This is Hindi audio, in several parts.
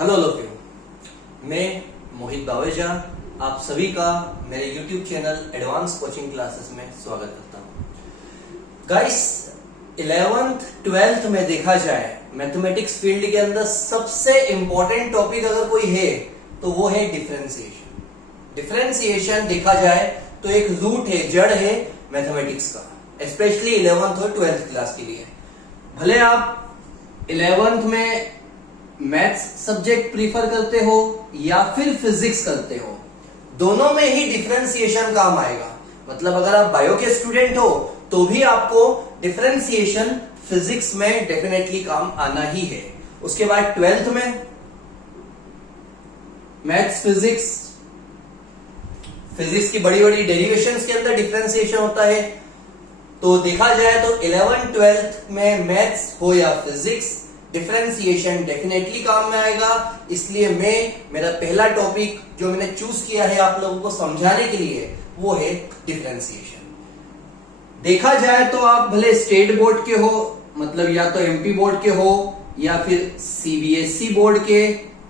हेलो लोगों, मैं मोहित बावेजा आप सभी का मेरे YouTube channel advance coaching classes में स्वागत करता हूं। गाइस, 11th 12th में देखा जाए मैथमेटिक्स फील्ड के अंदर सबसे इंपॉर्टेंट टॉपिक अगर कोई है तो वो है डिफरेंशिएशन। डिफरेंशिएशन देखा जाए तो एक रूट है, जड़ है मैथमेटिक्स का, स्पेशली 11th और 12th क्लास के लिए। भले आप 11th में मैथ्स सब्जेक्ट प्रीफर करते हो या फिर फिजिक्स करते हो, दोनों में ही डिफरेंशिएशन काम आएगा। मतलब अगर आप बायो के स्टूडेंट हो तो भी आपको डिफरेंशिएशन फिजिक्स में डेफिनेटली काम आना ही है। उसके बाद 12th में मैथ्स फिजिक्स की बड़ी बड़ी डेरिवेशंस के अंदर डिफरेंशिएशन होता है। तो देखा जाए तो 11th 12th में मैथ्स हो या फिजिक्स, डिफरेंशिएशन डेफिनेटली काम में आएगा। इसलिए मेरा पहला टॉपिक जो मैंने चूज किया है आप लोगों को समझाने के लिए वो है डिफरेंशिएशन। देखा जाए तो आप भले स्टेट बोर्ड के हो, मतलब या तो एमपी बोर्ड के हो या फिर सीबीएसई बोर्ड के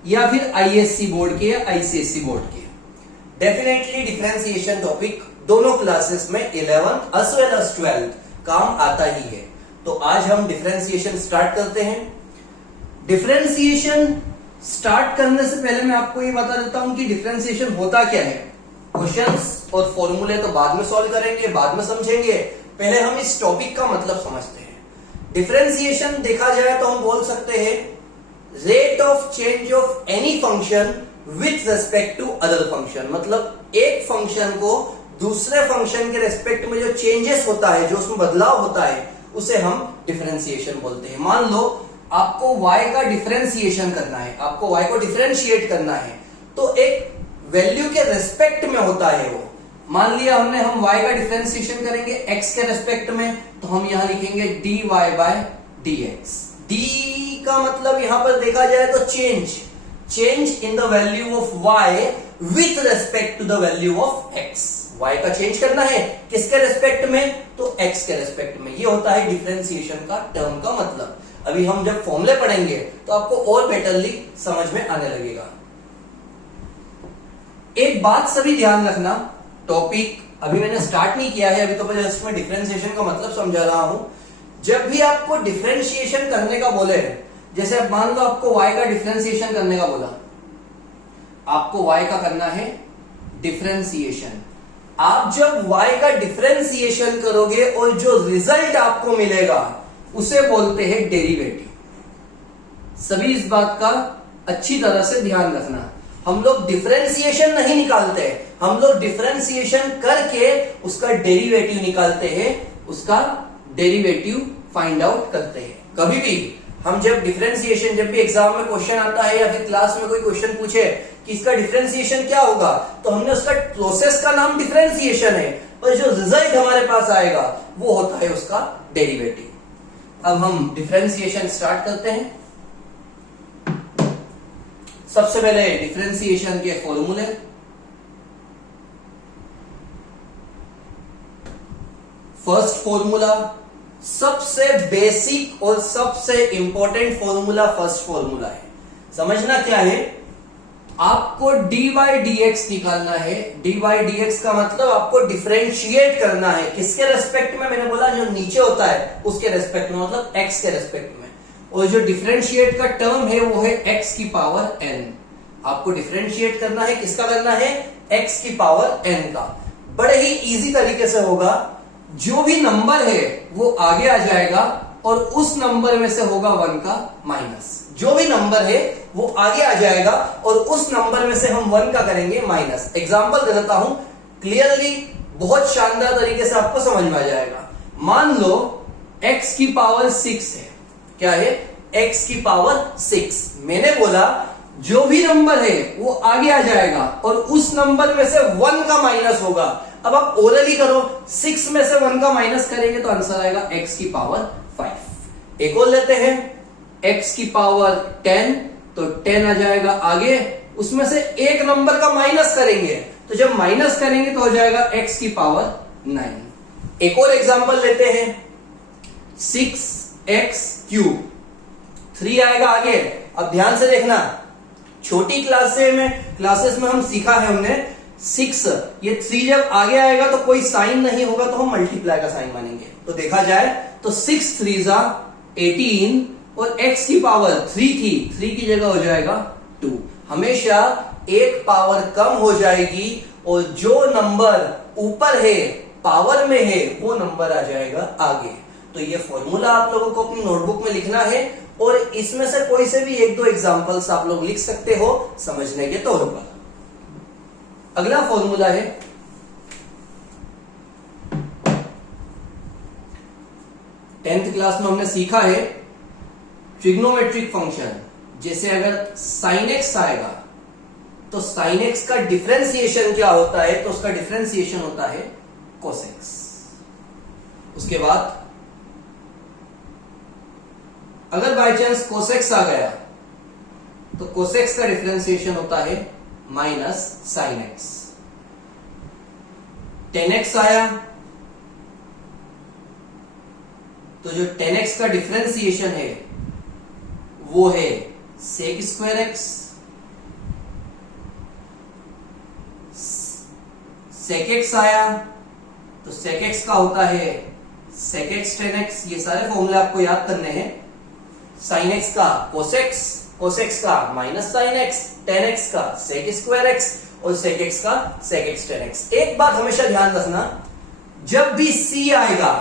या फिर आईएससी बोर्ड के या आईसीएसई बोर्ड के, डेफिनेटली डिफरेंशिएशन टॉपिक दोनों क्लासेस में 11th as well as 12th काम आता ही है। तो आज हम डिफरेंशिएशन स्टार्ट करते हैं। डिफरेंशिएशन स्टार्ट करने से पहले मैं आपको ये बता देता हूं कि डिफरेंशिएशन होता क्या है। क्वेश्चंस और फॉर्मूले तो बाद में सॉल्व करेंगे, बाद में समझेंगे, पहले हम इस टॉपिक का मतलब समझते हैं। डिफरेंशिएशन देखा जाए तो हम बोल सकते हैं rate of change of any function with respect to other function. मतलब एक फंक्शन को दूसरे फंक्शन के रेस्पेक्ट में जो चेंजेस होता है, जो उसमें बदलाव होता है, उसे हम डिफरेंशिएशन बोलते हैं। मान लो आपको y का डिफरेंशिएशन करना है, आपको y को डिफरेंशिएट करना है, तो एक वैल्यू के रेस्पेक्ट में होता है वो। मान लिया हम y का डिफरेंशिएशन करेंगे x के रेस्पेक्ट में, तो हम यहां लिखेंगे dy बाय dx। d का मतलब यहां पर देखा जाए तो change in the value of y with respect to the value of x। y का चेंज करना है किसके रेस्पेक्ट में, तो x के रेस्पेक्ट में। ये होता है डिफरेंशिएशन का टर्म का मतलब। अभी हम जब फॉर्मूले पढ़ेंगे तो आपको और बेटरली समझ में आने लगेगा। एक बात सभी ध्यान रखना, टॉपिक अभी मैंने स्टार्ट नहीं किया है, अभी तो मैं जस्ट में डिफरेंशिएशन का मतलब समझा रहा हूं। जब भी आपको डिफरेंशिएशन करने का बोले, जैसे अब मान लो आपको y का डिफरेंशिएशन करने का बोला, आपको y का करना है डिफरेंशिएशन। आप जब y का डिफरेंशिएशन करोगे और जो रिजल्ट आपको मिलेगा उसे बोलते हैं डेरिवेटिव। सभी इस बात का अच्छी तरह से ध्यान रखना। हम लोग डिफरेंशिएशन नहीं निकालते, हम लोग डिफरेंशिएशन करके उसका डेरिवेटिव निकालते हैं, उसका डेरिवेटिव फाइंड आउट करते हैं। कभी भी हम जब डिफरेंशिएशन, जब भी एग्जाम में क्वेश्चन आता है या फिर क्लास में कोई क्वेश्चन पूछे कि इसका डिफरेंशिएशन क्या होगा, तो हमने उसका प्रोसेस का नाम डिफरेंशिएशन है, और जो रिजल्ट हमारे पास आएगा वो होता है उसका डेरिवेटिव। अब हम डिफरेंशिएशन स्टार्ट करते हैं। सबसे पहले डिफरेंशिएशन के फॉर्मूले। फर्स्ट फॉर्मूला, सबसे बेसिक और सबसे इंपॉर्टेंट फॉर्मूला फर्स्ट फॉर्मूला है। समझना क्या है, आपको dy dx निकालना है। dy dx का मतलब आपको डिफरेंशिएट करना है। किसके रेस्पेक्ट में, मैंने बोला जो नीचे होता है उसके रेस्पेक्ट में, मतलब x के रेस्पेक्ट में। और जो डिफरेंशिएट का टर्म है वो है x की पावर n। आपको डिफरेंशिएट करना है, किसका करना है, x की पावर n का। बड़े ही इजी तरीके से होगा, जो भी नंबर है वो आगे आ जाएगा और उस नंबर में से होगा 1 का माइनस। जो भी नंबर है वो आगे आ जाएगा और उस नंबर में से हम 1 का करेंगे माइनस। एग्जांपल दे देता हूं, क्लियरली बहुत शानदार तरीके से आपको समझ में आ जाएगा। मान लो x की पावर 6 है। क्या है, x की पावर 6। मैंने बोला जो भी नंबर है वो आगे आ जाएगा और उस नंबर में से 1 का माइनस होगा। अब आप ओरली करो, 6 में से 1 का माइनस करेंगे तो आंसर आएगा x की पावर 5। एक और लेते हैं, x की पावर 10, तो 10 आ जाएगा आगे, उसमें से एक नंबर का माइनस करेंगे, तो जब माइनस करेंगे तो हो जाएगा x की पावर 9। एक और एग्जांपल लेते हैं, 6x क्यूब, 3 आएगा आगे। अब ध्यान से देखना, छोटी क्लासेस में हम सीखा है हमने 6, ये 3 जब आगे आएगा तो कोई साइन नहीं होगा तो हम मल्टीप्लाई का साइन मानेंगे। तो देखा जाए तो 6 3 जा 18 और x की पावर 3 थी, 3 की जगह हो जाएगा 2। हमेशा एक पावर कम हो जाएगी और जो नंबर ऊपर है पावर में है वो नंबर आ जाएगा आगे। तो ये फॉर्मूला आप लोगों को अपनी नोटबुक में लिखना है और इसमें से कोई से भी 1-2 एग्जांपल्स आप लोग लिख सकते हो समझने के तौर पर। अगला फॉर्मूला है 10th क्लास में हमने सीखा है ट्रिग्नोमेट्रिक फंक्शन। जैसे अगर sin x आएगा तो sin x का डिफरेंशिएशन क्या होता है, तो उसका डिफरेंशिएशन होता है cos x। उसके बाद अगर बाय चांस cos x आ गया तो cos x का डिफरेंशिएशन होता है माइनस sin x। 10x आया तो जो 10x का डिफरेंशिएशन है वो है sec square x। sec x आया तो sec x का होता है sec x tan x। ये सारे फॉर्मूले आपको याद करने हैं। sin x का cos x का minus sin x, tan x का sec स्क्वायर x और sec x का sec x tan x। एक बात हमेशा ध्यान रखना, जब भी c आएगा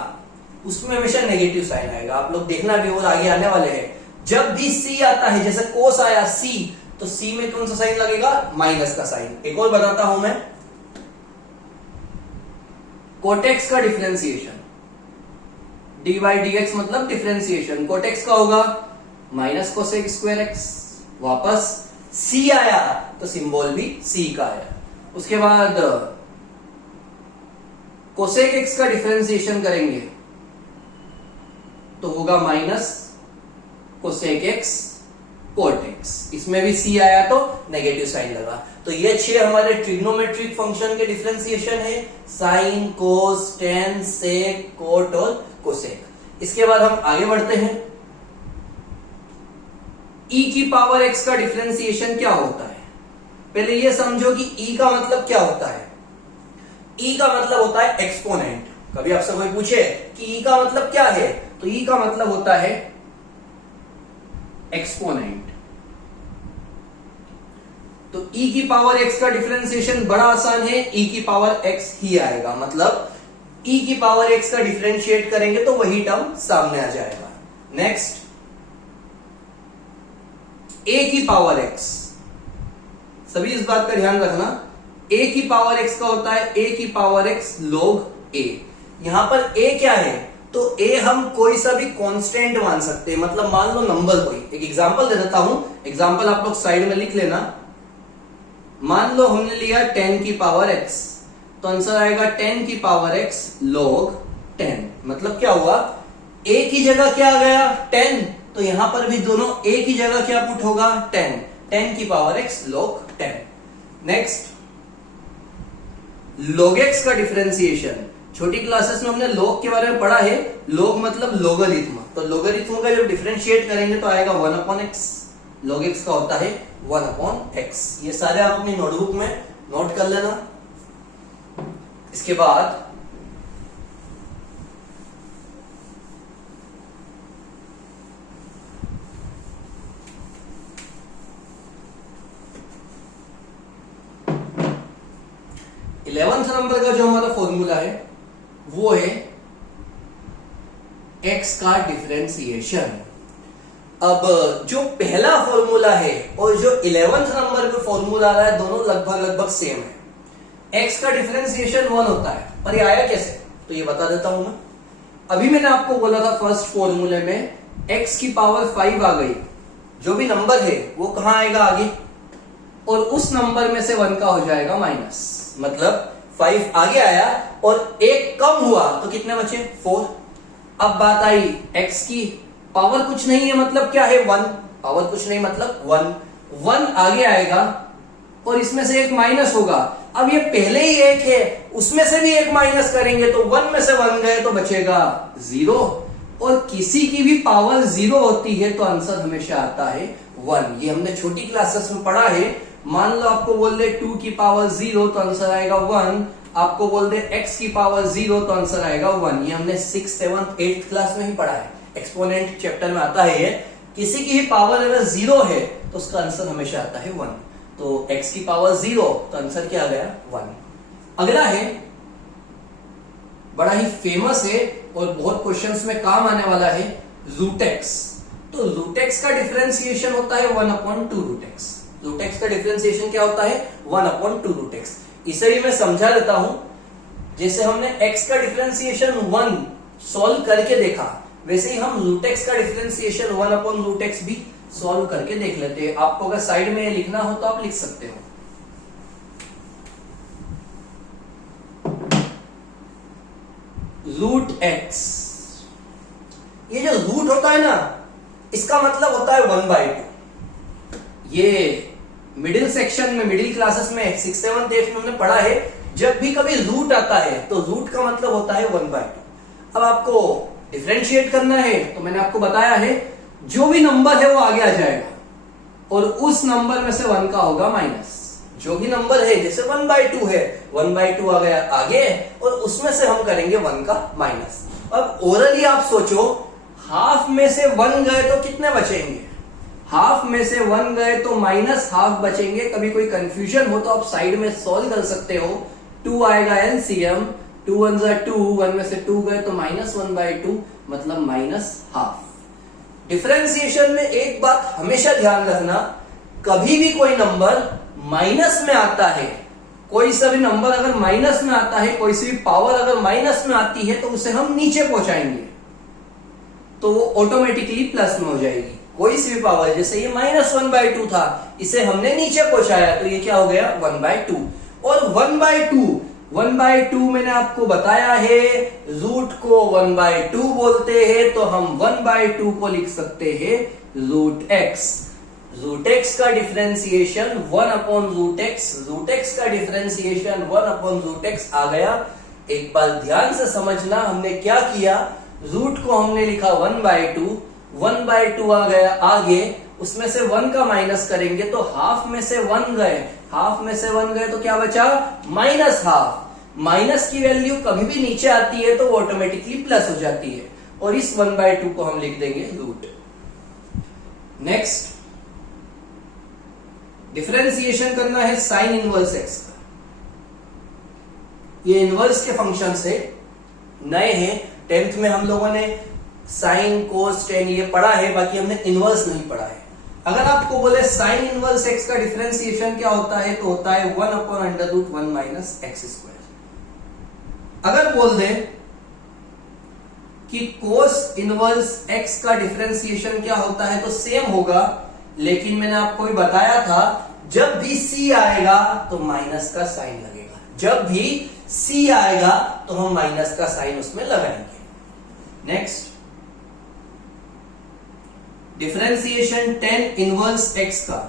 उसमें हमेशा नेगेटिव साइन आएगा। आप लोग देखना भी और आगे आने वाले हैं। जब भी c आता है, जैसे cos आया c, तो c में कौन सा साइन लगेगा, माइनस का साइन। एक और बताता हूं मैं, cot x का डिफरेंशिएशन dy dx मतलब डिफरेंशिएशन, cot x का होगा माइनस cosec स्क्वायर x। वापस c आया तो सिंबल भी c का आया। उसके बाद cosec x का डिफरेंशिएशन करेंगे तो होगा minus cosec x cot x। इसमें भी c आया तो नेगेटिव साइन लगा। तो ये 6 हमारे ट्रिग्नोमेट्रिक फंक्शन के डिफरेंशिएशन है, साइन, कोस, टेन, सेक, कोट और कोसेक। इसके बाद हम आगे बढ़ते हैं। e की पावर x का डिफरेंशिएशन क्या होता है। पहले ये समझो कि e का मतलब क्या होता है। e का मतलब होता है एक्सपोनेंट। कभी आपसे कोई पूछे कि e का मतलब क्या है, तो e का मतलब होता है एक्सपोनेंट। तो e की पावर x का डिफरेंशिएशन बड़ा आसान है, e की पावर x ही आएगा। मतलब e की पावर x का डिफरेंशिएट करेंगे तो वही टर्म सामने आ जाएगा। नेक्स्ट, a की पावर x, सभी इस बात का ध्यान रखना, a की पावर x का होता है a की पावर x log a। यहां पर a क्या है, तो a हम कोई सा भी कांस्टेंट मान सकते हैं। मतलब मान लो नंबर कोई, एक एग्जांपल दे देता हूं, एग्जांपल आप लोग साइड में लिख लेना। मान लो हमने लिया 10 की पावर x, तो आंसर आएगा 10 की पावर x log 10। मतलब क्या हुआ, a की जगह क्या आ गया 10, तो यहां पर भी दोनों a की जगह क्या पुट होगा 10, 10 की power x log 10। Next, log x का डिफरेंशिएशन। छोटी क्लासेस में हमने log के बारे में पढ़ा है। log मतलब लोगरिथम, तो लोगरिथम का जब डिफरेंशिएट करेंगे तो आएगा 1/x। log x का होता है 1/x। ये सारे आप अपनी नोटबुक में नोट कर लेना। इसके बाद इलेवेंथ नंबर का जो हमारा फॉर्मूला है वो है x का डिफरेंशिएशन। अब जो पहला फॉर्मूला है और जो 11th नंबर पे फॉर्मूला आ रहा है, दोनों लगभग सेम है। x का डिफरेंशिएशन 1 होता है, पर ये आया कैसे, तो ये बता देता हूं मैं। अभी मैंने आपको बोला था फर्स्ट फॉर्मूले में x की पावर 5 आ गई, जो भी नंबर है वो कहां आएगा आगे, और उस नंबर में से 1 का हो जाएगा माइनस। मतलब 5 आगे आया और 1 कम हुआ तो कितने बचे 4। अब बात आई x की पावर कुछ नहीं है, मतलब क्या है 1, पावर कुछ नहीं मतलब 1 आगे आएगा और इसमें से एक माइनस होगा। अब ये पहले ही 1 है, उसमें से भी एक माइनस करेंगे तो 1 में से 1 गए तो बचेगा 0। और किसी की भी पावर 0 होती है तो आंसर हमेशा आता है 1। ये हमने छोटी क्लासेस में पढ़ा है। मान लो आपको बोल दे 2 की पावर 0 तो आंसर आएगा 1, आपको बोल दे x की पावर 0 तो आंसर आएगा 1। ये हमने 6th 7th 8th क्लास में ही पढ़ा है, एक्सपोनेंट चैप्टर में आता है ये। किसी की भी पावर अगर 0 है तो उसका आंसर हमेशा आता है 1। तो x की पावर 0 तो आंसर क्या आ गया 1। अगला है, बड़ा ही फेमस है और बहुत क्वेश्चंस में काम आने वाला है, रूट एक्स। तो रूट एक्स का डिफरेंशिएशन होता है 1/2 रूट एक्स। रूट एक्स का डिफरेंशिएशन क्या होता है 1/2 रूट एक्स। इसे भी मैं समझा देता हूं। जैसे हमने x का डिफरेंशिएशन 1 सॉल्व करके देखा, वैसे ही हम रूट एक्स का डिफरेंशिएशन 1/√x भी सॉल्व करके देख लेते हैं। आपको अगर साइड में लिखना हो तो आप लिख सकते हो। रूट एक्स, ये जो रूट होता है ना, इसका मतलब होता है 1/2। ये मिडिल सेक्शन में, मिडिल क्लासेस में 6th 7th 8th में हमने पढ़ा है, जब भी कभी रूट आता है तो रूट का मतलब होता है 1/2। अब आपको डिफरेंशिएट करना है तो मैंने आपको बताया है, जो भी नंबर है वो आगे आ जाएगा और उस नंबर में से 1 का होगा माइनस। जो भी नंबर है, जैसे 1/2 है, 1/2 आ गया आगे और उसमें से हम करेंगे 1 का माइनस। अब ओरली आप सोचो, हाफ में से 1 गए तो कितने बचेंगे? हाफ में से 1 गए तो माइनस हाफ बचेंगे। कभी कोई कंफ्यूजन हो तो आप साइड में सॉल्व कर सकते हो। 2 आएगा एलसीएम, 2 1 जा 2, 1 में से 2 गए तो -1/2 मतलब माइनस हाफ। डिफरेंशिएशन में एक बात हमेशा ध्यान रखना, कभी भी कोई नंबर माइनस में आता है, कोई सा भी नंबर अगर माइनस में आता है, कोई सी भी पावर अगर माइनस में आती है तो उसे हम नीचे पहुंचाएंगे तो वो ऑटोमेटिकली प्लस में हो जाएगी। कोई सी भी पावर, जैसे ये -1/2 था, इसे हमने नीचे पहुंचाया तो ये क्या हो गया 1/2। और 1/2 मैंने आपको बताया है, रूट को 1/2 बोलते हैं, तो हम 1/2 को लिख सकते हैं रूट एक्स। रूट एक्स का डिफरेंशिएशन 1/√x, रूट एक्स का डिफरेंशिएशन 1/√x आ गया। एक बार ध्यान से समझना, हमने क्या किया, रूट को हमने लिखा 1/2, 1/2 आ गया आगे, उसमें से 1 का माइनस करेंगे तो हाफ में से 1 गए, हाफ में से 1 गए तो क्या बचा माइनस हाफ। माइनस की वैल्यू कभी भी नीचे आती है तो वो ऑटोमेटिकली प्लस हो जाती है और इस 1/2 को हम लिख देंगे रूट। नेक्स्ट, डिफरेंशिएशन करना है साइन इनवर्स एक्स का। ये इनवर्स के फंक्शन से नए हैं, 10th में हम लोगों ने साइन कोस टेन ये पढ़ा है, बाकी हमने इनवर्स नहीं पढ़ा है। अगर आपको बोले साइन इनवर्स एक्स का डिफरेंशिएशन क्या होता है, तो होता है 1/√1 - x²। अगर बोल दे कि कोस इनवर्स एक्स का डिफरेंशिएशन क्या होता है, तो सेम होगा, लेकिन मैंने आपको भी बताया था, जब भी c आएगा तो माइनस का साइन लगेगा। जब भी c आएगा तो हम माइनस का साइन उसमें लगाएंगे। Next, differentiation tan inverse x का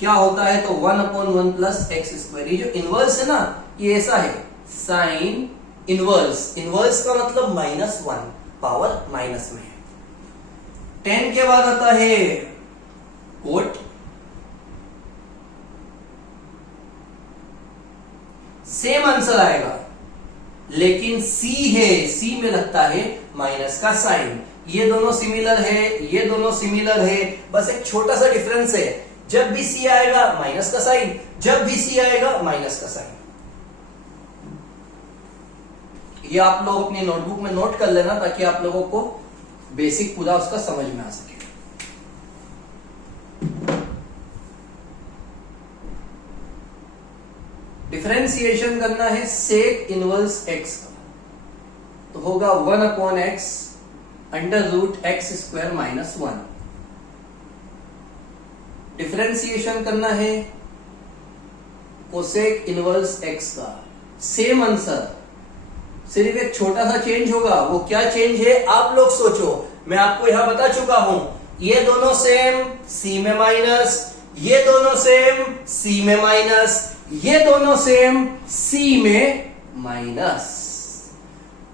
क्या होता है, तो 1/1 + x²। ये जो इनवर्स है ना, ये ऐसा है, साइन इनवर्स, इनवर्स का मतलब -1, पावर माइनस में है। 10 के बाद आता है कोट, सेम आंसर आएगा, लेकिन c है, c में लगता है माइनस का साइन। ये दोनों सिमिलर है, ये दोनों सिमिलर है, बस एक छोटा सा डिफरेंस है, जब भी c आएगा माइनस का साइन, जब भी c आएगा माइनस का साइन। ये आप लोग अपनी नोटबुक में नोट कर लेना ताकि आप लोगों को बेसिक पूरा उसका समझ में आ सके। डिफरेंशिएशन करना है सेक इनवर्स x का, तो होगा 1/x √x² - 1। डिफरेंशिएशन करना है कोसेक इनवर्स x का, सेम आंसर, सिर्फ एक छोटा सा चेंज होगा। वो क्या चेंज है आप लोग सोचो, मैं आपको यहां बता चुका हूं। ये दोनों सेम, c में माइनस, ये दोनों सेम, c में माइनस, ये दोनों सेम, c में माइनस।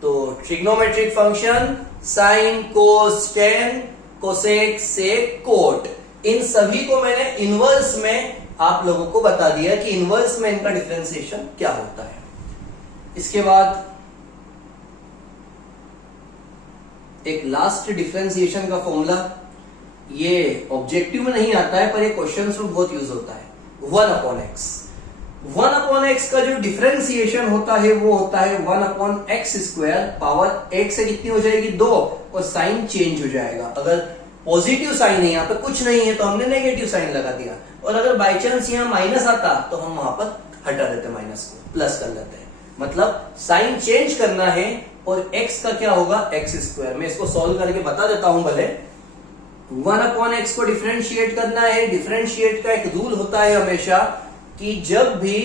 तो ट्रिग्नोमेट्रिक फंक्शन साइन, कोस, टेन, कोसेक, सेक, कोट, इन सभी को मैंने इनवर्स में आप लोगों को बता दिया कि इनवर्स में इनका डिफरेंशिएशन क्या होता है। इसके बाद एक लास्ट डिफरेंशिएशन का फॉर्मूला, ये ऑब्जेक्टिव में नहीं आता है पर ये क्वेश्चंस में बहुत यूज होता है, 1/x। 1/x का जो डिफरेंशिएशन होता है वो होता है 1/x², पावर एक से कितनी हो जाएगी 2, और साइन चेंज हो जाएगा। अगर पॉजिटिव साइन है यहाँ पे कुछ नहीं है तो हमने नेगेटिव साइन लगा दिया, और अगर बाई चांस यहाँ माइनस आता तो हम वहां पर हटा देते माइनस को, प्लस कर लेते हैं। मतलब साइन चेंज करना है और x का क्या होगा x²। मैं इसको सॉल्व करके बता देता हूं भले। 1/x को डिफरेंशिएट करना है। डिफरेंशिएट का एक रूल होता है हमेशा कि जब भी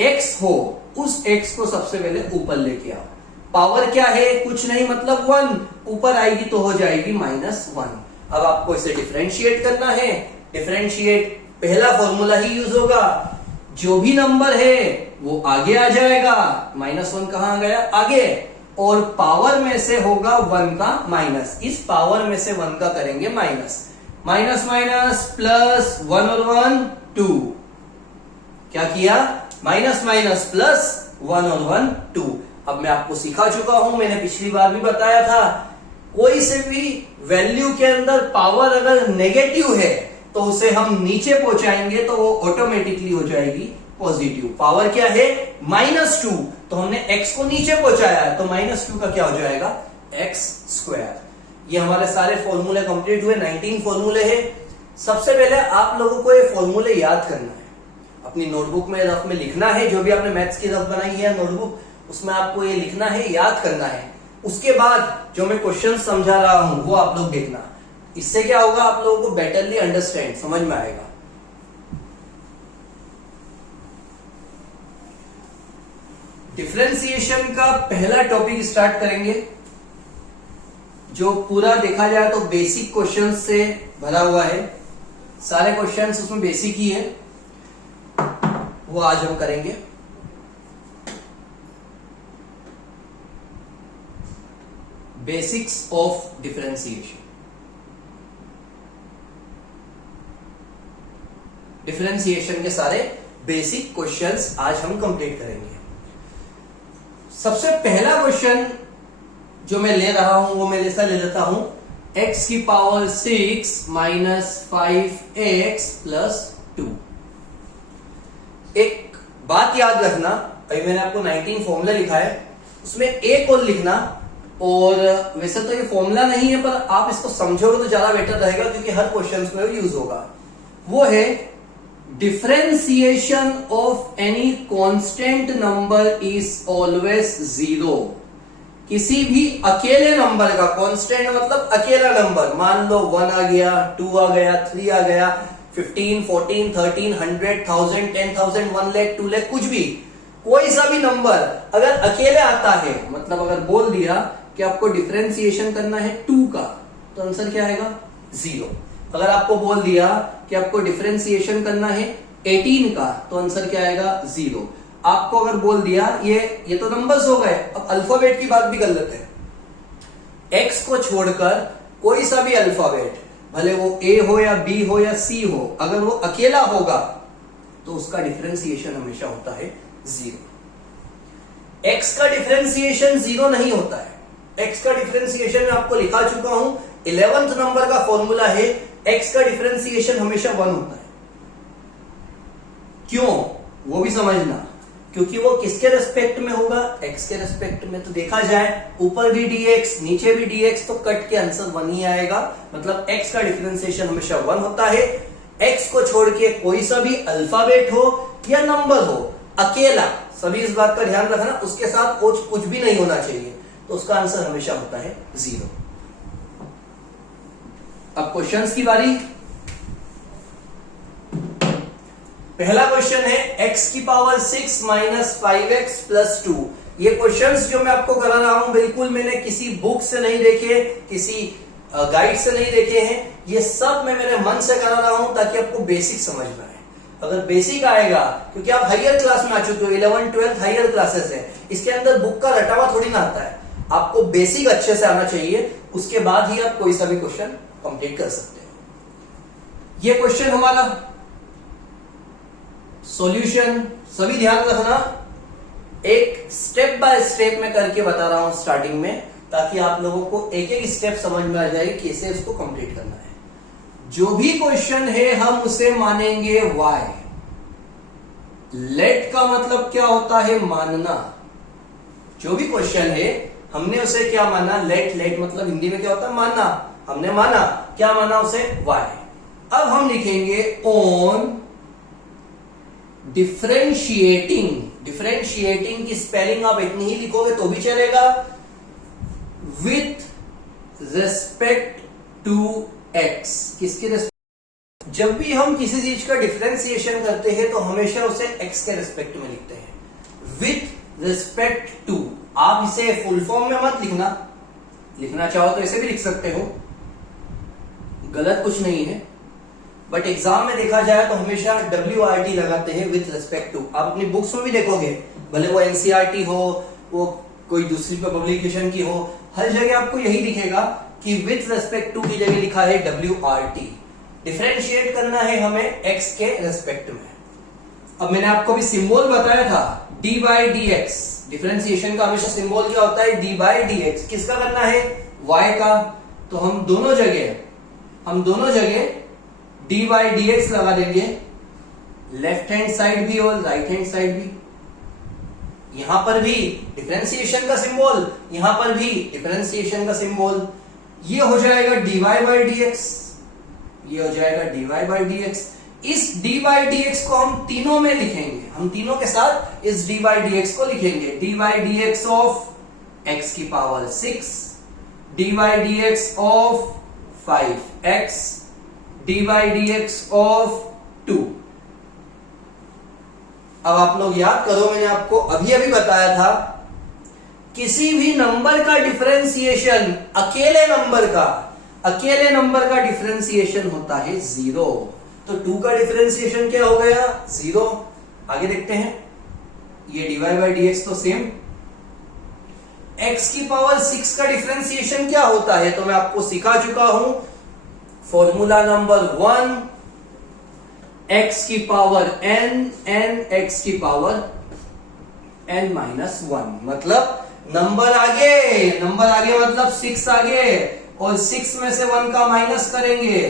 x हो उस x को सबसे पहले ऊपर लेके आओ। पावर क्या है, कुछ नहीं मतलब 1, ऊपर आएगी तो हो जाएगी -1। अब आपको इसे डिफरेंशिएट करना है। डिफरेंशिएट पहला फॉर्मूला ही यूज होगा, जो भी नंबर है वो आगे आ जाएगा, -1 कहां आ गया आगे, और पावर में से होगा 1 का माइनस। इस पावर में से 1 का करेंगे माइनस, माइनस माइनस प्लस, 1 और 1 2, क्या किया माइनस माइनस प्लस, 1 और 1 2। अब मैं आपको सिखा चुका हूं, मैंने पिछली बार भी बताया था, कोई से भी वैल्यू के अंदर पावर अगर नेगेटिव है तो उसे हम नीचे पहुंचाएंगे तो वो ऑटोमेटिकली हो जाएगी पॉजिटिव। पावर क्या है -2, तो हमने x को नीचे पहुंचाया है तो -2 का क्या हो जाएगा x²। ये हमारे सारे फॉर्मूले कंप्लीट हुए, 19 फॉर्मूले हैं। सबसे पहले आप लोगों को ये फॉर्मूले याद करना है, अपनी नोटबुक में रफ में लिखना है। जो भी आपने मैथ्स की रफ बनाई है नोटबुक, उसमें आपको ये लिखना है, याद करना है। उसके बाद जो मैं क्वेश्चन समझा रहा हूं वो आप लोग देखना। इससे क्या होगा, आप लोगों को बेटरली अंडरस्टैंड समझ में आएगा। डिफरेंशिएशन का पहला टॉपिक स्टार्ट करेंगे, जो पूरा देखा जाए तो बेसिक क्वेश्चंस से भरा हुआ है। सारे क्वेश्चंस उसमें बेसिक ही है, वो आज हम करेंगे। Basics of differentiation. डिफरेंशिएशन के सारे बेसिक क्वेश्चंस आज हम कंप्लीट करेंगे। सबसे पहला क्वेश्चन जो मैं ले रहा हूं वो मैं ऐसा ले लेता हूं, x की पावर 6 माइनस 5x प्लस 2। एक बात याद रखना, अभी मैंने आपको 19 फॉर्मूला लिखा है, उसमें एक और लिखना। और वैसे तो ये फॉर्मूला नहीं है पर आप इसको समझोगे तो ज्यादा बेटर रहेगा, क्योंकि हर क्वेश्चन में यूज होगा। वो है differentiation of any constant number is always 0। किसी भी अकेले नंबर का, कांस्टेंट मतलब अकेला नंबर, मान लो 1 आ गया, 2 आ गया, 3 आ गया, 15, 14, 13, 100, 1000, 10,000, 1 लाख, 2 लाख, कुछ भी, कोई सा भी नंबर अगर अकेले आता है, मतलब अगर बोल दिया कि आपको डिफरेंशिएशन करना है 2 का, तो आंसर क्या आएगा 0। अगर आपको बोल दिया कि आपको डिफरेंशिएशन करना है 18 का, तो आंसर क्या आएगा 0। आपको अगर बोल दिया ये तो नंबर्स हो गए, अब अल्फाबेट की बात भी कर लेते हैं। एक्स को छोड़कर कोई सा भी अल्फाबेट, भले वो ए हो या बी हो या सी हो, अगर वो अकेला होगा तो उसका डिफरेंशिएशन हमेशा होता है 0। एक्स का डिफरेंशिएशन 0 नहीं होता है। एक्स का डिफरेंशिएशन मैं आपको लिखा चुका हूं, 11th नंबर का फॉर्मूला है, एक्स का डिफरेंशिएशन हमेशा 1 होता है। क्यों, वो भी समझना, क्योंकि वो किसके रेस्पेक्ट में होगा, एक्स के रेस्पेक्ट में। तो देखा जाए ऊपर भी dx नीचे भी dx, तो कट के आंसर 1 ही आएगा। मतलब एक्स का डिफरेंशिएशन हमेशा 1 होता है। एक्स को छोड़ के कोई सा भी अल्फाबेट हो या नंबर हो, अकेला, सभी इस बात का ध्यान रखना, उसके साथ कुछ भी नहीं होना चाहिए, तो उसका आंसर हमेशा होता है 0। अब क्वेश्चंस की बारी। पहला क्वेश्चन है x की पावर 6 माइनस 5x प्लस 2। ये क्वेश्चंस जो मैं आपको करा रहा हूं बिल्कुल मैंने किसी बुक से नहीं देखे, किसी गाइड से नहीं देखे हैं, ये सब मैं मेरे मन से करा रहा हूं ताकि आपको बेसिक समझ में आए। अगर बेसिक आएगा, क्योंकि आप हायर क्लास में आ चुके हो, 11 12 हायर क्लासेस है, इसके अंदर बुक का रटावा थोड़ी ना आता है, आपको बेसिक अच्छे से आना चाहिए, उसके बाद ही आप कोई सा भी क्वेश्चन कंप्लीट कर सकते हो। ये क्वेश्चन हमारा सॉल्यूशन, सभी ध्यान रखना, एक स्टेप बाय स्टेप में करके बता रहा हूं स्टार्टिंग में, ताकि आप लोगों को एक एक स्टेप समझ में आ जाए कैसे उसको कंप्लीट करना है। जो भी क्वेश्चन है हम उसे मानेंगे वाई। लेट का मतलब क्या होता है? मानना। जो भी क्वेश्चन है हमने उसे क्या माना? लेट। लेट मतलब हिंदी में क्या होता है? मानना। हमने माना, क्या माना उसे? वाई। अब हम लिखेंगे ऑन डिफरेंशिएटिंग। डिफरेंशिएटिंग की स्पेलिंग आप इतनी ही लिखोगे तो भी चलेगा, विथ रिस्पेक्ट टू एक्स। किसके रिस्पेक्ट? जब भी हम किसी चीज का डिफरेंशिएशन करते हैं तो हमेशा उसे एक्स के रिस्पेक्ट में लिखते हैं, विथ रिस्पेक्ट टू। आप इसे फुल फॉर्म में मत लिखना, लिखना चाहो तो ऐसे भी लिख सकते हो, गलत कुछ नहीं है, बट एग्जाम में देखा जाए तो हमेशा WRT लगाते हैं, विथ रिस्पेक्ट टू। आप अपनी बुक्स में भी देखोगे, भले वो NCERT हो, वो कोई दूसरी पब्लिकेशन की हो, हर जगह आपको यही दिखेगा कि विथ रेस्पेक्ट टू की जगह लिखा है WRT। डिफरेंशिएट करना है हमें x के रेस्पेक्ट में। अब मैंने आपको भी सिंबल बताया था, d/dx। डिफरेंशिएशन का हमेशा सिंबल क्या होता है? d/dx। किसका करना है? y का। तो हम दोनों जगह d/dx लगा देंगे, लेफ्ट हैंड साइड भी और राइट हैंड साइड भी। यहां पर भी डिफरेंशिएशन का सिंबल, यहां पर भी डिफरेंशिएशन का सिंबल। ये हो जाएगा dy/dx, ये हो जाएगा dy/dx। इस dy/dx को हम तीनों में लिखेंगे, हम तीनों के साथ इस dy/dx को लिखेंगे। dy/dx ऑफ x की power 6, dy/dx of 5x, dy/dx of 2। अब आप लोग याद करो, मैंने आपको अभी बताया था, किसी भी नंबर का डिफरेंशिएशन, अकेले नंबर का डिफरेंशिएशन होता है 0। तो 2 का डिफरेंशिएशन क्या हो गया? 0। आगे देखते हैं, ये dy/dx तो सेम। x की पावर 6 का डिफरेंशिएशन क्या होता है? तो मैं आपको सिखा चुका हूं, फॉर्मूला नंबर 1, x की पावर n, x की पावर n-1। मतलब नंबर आगे मतलब 6 आगे, और 6 में से 1 का माइनस करेंगे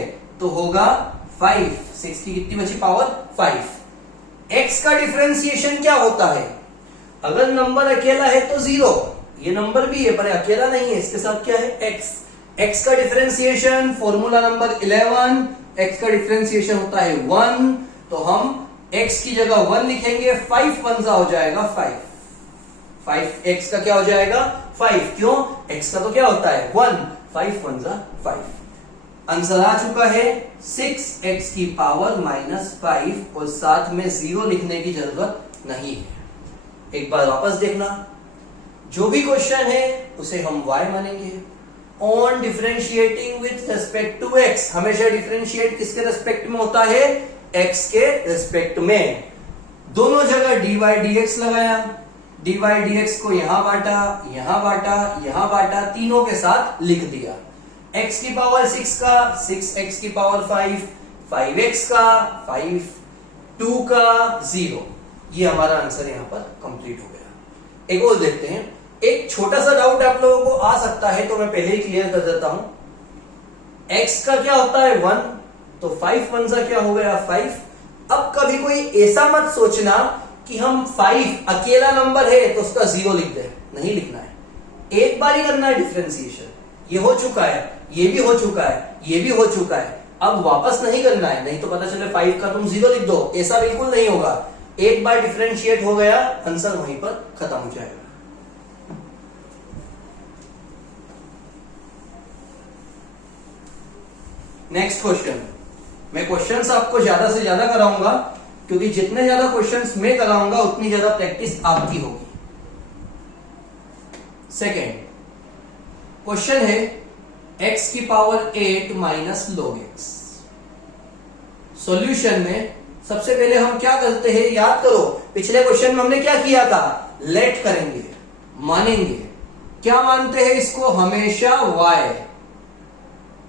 तो होगा 5। 6 की कितनी बची? पावर 5। x का डिफरेंशिएशन क्या होता है? अगर नंबर अकेला है तो 0, ये नंबर भी है पर अकेला नहीं है, इसके साथ क्या है? x का डिफरेंशिएशन फॉर्मूला नंबर 11, x का डिफरेंशिएशन होता है 1, तो हम x की जगह 1 लिखेंगे, 5 1 हो जाएगा 5x का क्या हो जाएगा? 5। क्यों? x का तो क्या होता है? 1, 5 1 5। आंसर आ चुका है 6x की पावर -5, और साथ में 0 लिखने की जरूरत नहीं है। एक बार वापस देखना, जो भी क्वेश्चन है उसे हम y मानेंगे। On differentiating with respect to x, हमेशा डिफरेंशिएट किसके रेस्पेक्ट में होता है? x के रेस्पेक्ट में। दोनों जगह dy/dx लगाया, dy/dx को यहां बांटा, यहां बांटा, तीनों के साथ लिख दिया। x की पावर 6 का 6x की पावर 5, 5x का 5, 2 का 0। ये हमारा आंसर यहां पर कंप्लीट हो गया। एक और देखते हैं, एक छोटा सा डाउट आप लोगों को आ सकता है तो मैं पहले ही क्लियर कर देता हूं। x का क्या होता है? 1, तो 5 1 क्या हो गया? 5। अब कभी कोई ऐसा मत सोचना कि हम 5 अकेला नंबर है तो उसका 0 लिख दें, नहीं लिखना है। एक बार ही करना है डिफरेंशिएशन। ये हो चुका है, ये भी हो चुका है, ये भी हो चुका है, अब वापस नहीं करना है, नहीं तो पता चले 5 का तुम 0 लिख दो, ऐसा बिल्कुल नहीं होगा। एक बार डिफरेंशिएट हो गया, आंसर वहीं पर खत्म हो जाएगा। Next question. मैं क्वेश्चंस आपको ज्यादा से ज्यादा कराऊंगा, क्योंकि जितने ज्यादा क्वेश्चंस मैं कराऊंगा उतनी ज्यादा प्रैक्टिस आपकी होगी। सेकेंड क्वेश्चन है x की power 8 minus log x। Solution में सबसे पहले हम क्या करते हैं, याद करो पिछले क्वेश्चन में हमने क्या किया था, लेट करेंगे, मानेंगे। क्या मानते हैं इसको, हमेशा y।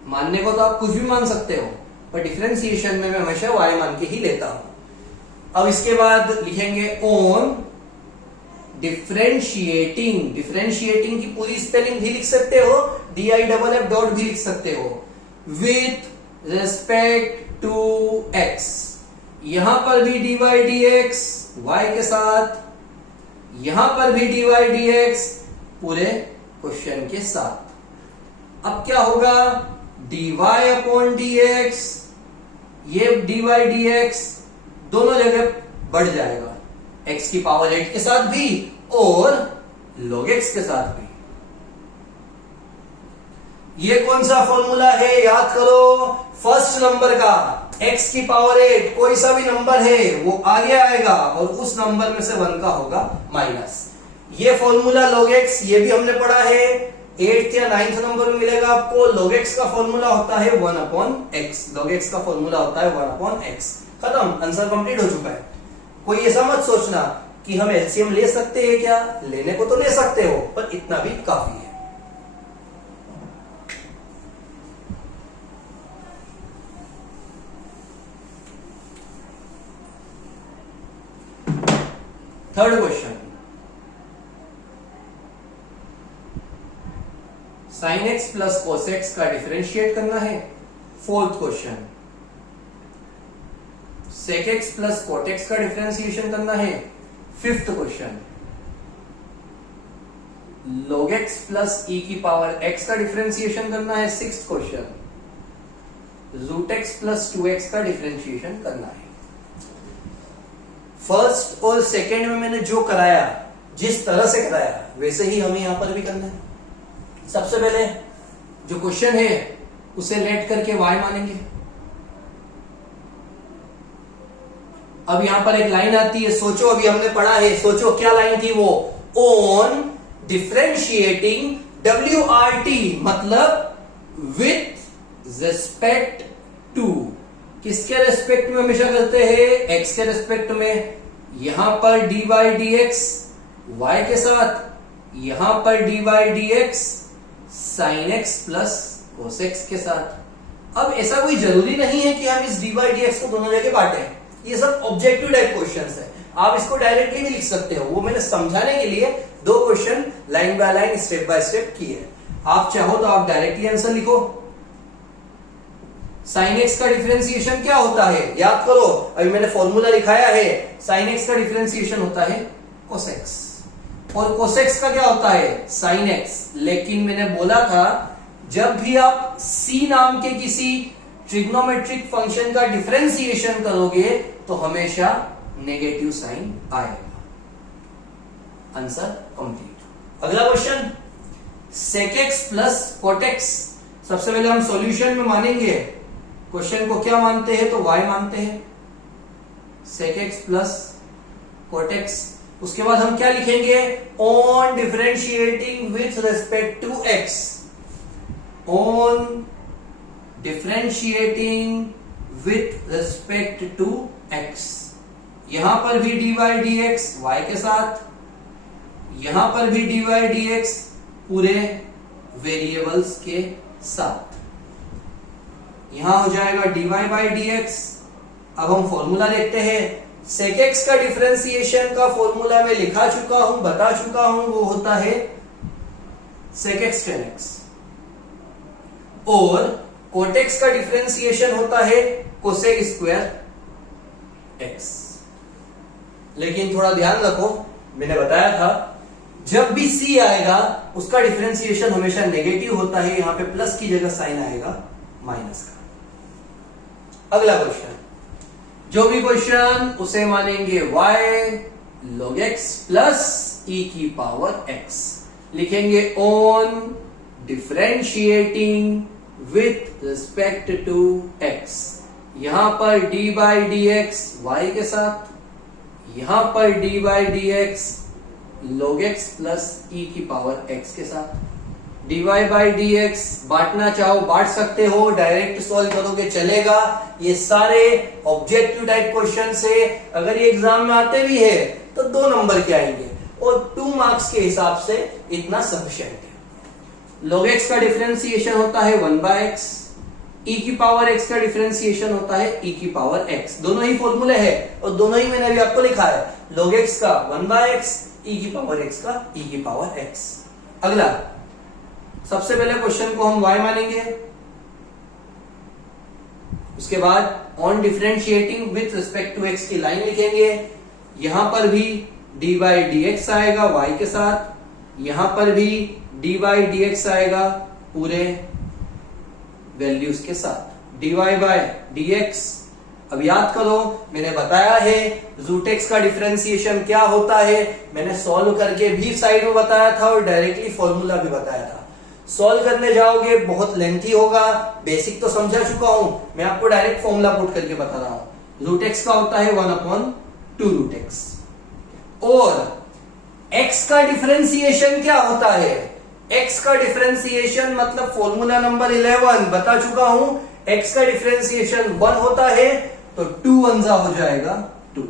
मानने को तो आप कुछ भी मान सकते हो, पर डिफरेंशिएशन में मैं हमेशा y मान के ही लेता हूं। अब इसके बाद लिखेंगे ऑन डिफरेंशिएटिंग। डिफरेंशिएटिंग की पूरी स्पेलिंग भी लिख सकते हो, DIFF डॉट भी लिख सकते हो, विथ रेस्पेक्ट टू x। यहां पर भी dy dx y के साथ, यहां पर भी dy dx पूरे क्वेश्चन के साथ। अब क्या होगा, dy अपॉन dx, ये dy dx दोनों जगह बढ़ जाएगा, x की पावर 8 के साथ भी और log x के साथ भी। ये कौन सा फॉर्मूला है, याद करो, फर्स्ट नंबर का, x की पावर 8 कोई सा भी नंबर है वो आगे आएगा और उस नंबर में से 1 का होगा माइनस। ये फॉर्मूला log x, ये भी हमने पढ़ा है, 8th या 9th नंबर में मिलेगा आपको। log x का फॉर्मूला होता है 1 अपॉन x, log x का फॉर्मूला होता है 1 अपॉन x। खत्म, आंसर कंप्लीट हो चुका है। कोई ऐसा मत सोचना कि हम एलसीएम ले सकते हैं, क्या लेने को तो ले सकते हो, पर इतना भी काफी है। Third question, sine x plus cos x का डिफरेंशिएट करना है। Fourth question, sec x plus cot x का डिफरेंशिएशन करना है। Fifth question, log x plus e की पावर x का डिफरेंशिएशन करना है। Sixth question, root x plus 2x का डिफरेंशिएशन करना है। फर्स्ट और सेकेंड में मैंने जो कराया, जिस तरह से कराया वैसे ही हमें यहां पर भी करना है। सबसे पहले जो क्वेश्चन है उसे लेट करके y मानेंगे। अब यहां पर एक लाइन आती है, सोचो, अभी हमने पढ़ा है, सोचो क्या लाइन थी वो, ऑन डिफरेंशिएटिंग WRT, मतलब विथ रेस्पेक्ट टू। किसके रेस्पेक्ट में हमेशा करते हैं, x के रेस्पेक्ट में। यहां पर dy dx y के साथ, यहां पर dy dx sin x plus cos x के साथ। अब ऐसा कोई जरूरी नहीं है कि हम इस dy dx को दोनों जगह बांटें, ये सब ऑब्जेक्टिव टाइप क्वेश्चंस है, आप इसको डायरेक्टली भी लिख सकते हो। वो मैंने समझाने के लिए 2 question line by line step by step किए। आप चाहो तो आप डायरेक्टली आंसर लिखो। साइन एक्स का डिफरेंशिएशन क्या होता है, याद करो, अभी मैंने फॉर्मूला लिखाया है। साइन एक्स का डिफरेंशिएशन होता है कोस एक्स, और कोस एक्स का क्या होता है, साइन एक्स। लेकिन मैंने बोला था जब भी आप c नाम के किसी ट्रिग्नोमेट्रिक फंक्शन का डिफरेंशिएशन करोगे तो हमेशा नेगेटिव साइन आएगा। Answer complete. अगला question, sec x plus cot x. सबसे पहले हम सॉल्यूशन में मानेंगे, क्वेश्चन को क्या मानते हैं, तो y मानते हैं, sec x plus cot x. उसके बाद हम क्या लिखेंगे, on differentiating with respect to x, on differentiating with respect to x। यहां पर भी dy dx y के साथ, यहां पर भी dy dx पूरे वेरिएबल्स के साथ। यहां हो जाएगा dy बाई dx। अब हम फॉर्मूला देखते हैं। सेक एक्स का डिफरेंशिएशन का फॉर्मूला मैं लिखा चुका हूं, बता चुका हूं, वो होता है सेक एक्स टेन एक्स, और कोट एक्स का डिफरेंशिएशन होता है कोसेक स्क्वायर एक्स। लेकिन थोड़ा ध्यान रखो, मैंने बताया था जब भी c आएगा उसका डिफरेंशिएशन हमेशा नेगेटिव होता है, यहां पे प्लस की जगह साइन आएगा माइनस का। अगला क्वेश्चन, जो भी क्वेश्चन उसे मानेंगे y log x plus e की पावर x। लिखेंगे on differentiating with respect to x। यहां पर d बाई dx y के साथ, यहां पर d by dx log x plus e की पावर x के साथ। dy बाई dx, बांटना चाहो बांट सकते हो, डायरेक्ट सॉल्व करोगे चलेगा। ये सारे ऑब्जेक्टिव टाइप क्वेश्चन से अगर ये एग्जाम में आते भी है तो 2 नंबर के आएंगे और 2 मार्क्स के हिसाब से इतना सफिशिएंट है। log x का डिफरेंशिएशन होता है 1/x, e की पावर x का डिफरेंशिएशन होता है e की पावर x। दोनों ही फॉर्मूले है और दोनों ही मैंने अभी आपको लिखा है, log x का 1/x, e की पावर x का e की पावर x। अगला, सबसे पहले क्वेश्चन को हम y मानेंगे, उसके बाद on differentiating with respect to x की लाइन लिखेंगे। यहां पर भी dy dx आएगा y के साथ, यहां पर भी dy dx आएगा पूरे वैल्यूज के साथ, dy बाय dx। अब याद करो, मैंने बताया है रूट x का डिफरेंशिएशन क्या होता है, मैंने सॉल्व करके भी साइड में बताया था और डायरेक्टली फॉर्मूला भी बताया था। सॉल्व करने जाओगे बहुत लेंथी होगा, बेसिक तो समझा चुका हूं, मैं आपको डायरेक्ट फॉर्मूला पुट करके बता रहा हूं। रूट x का होता है 1/2 रूट x, और x का डिफरेंशिएशन क्या होता है, x का डिफरेंशिएशन मतलब फॉर्मूला नंबर 11 बता चुका हूं, x का डिफरेंशिएशन 1 होता है तो 2 1 हो जाएगा 2।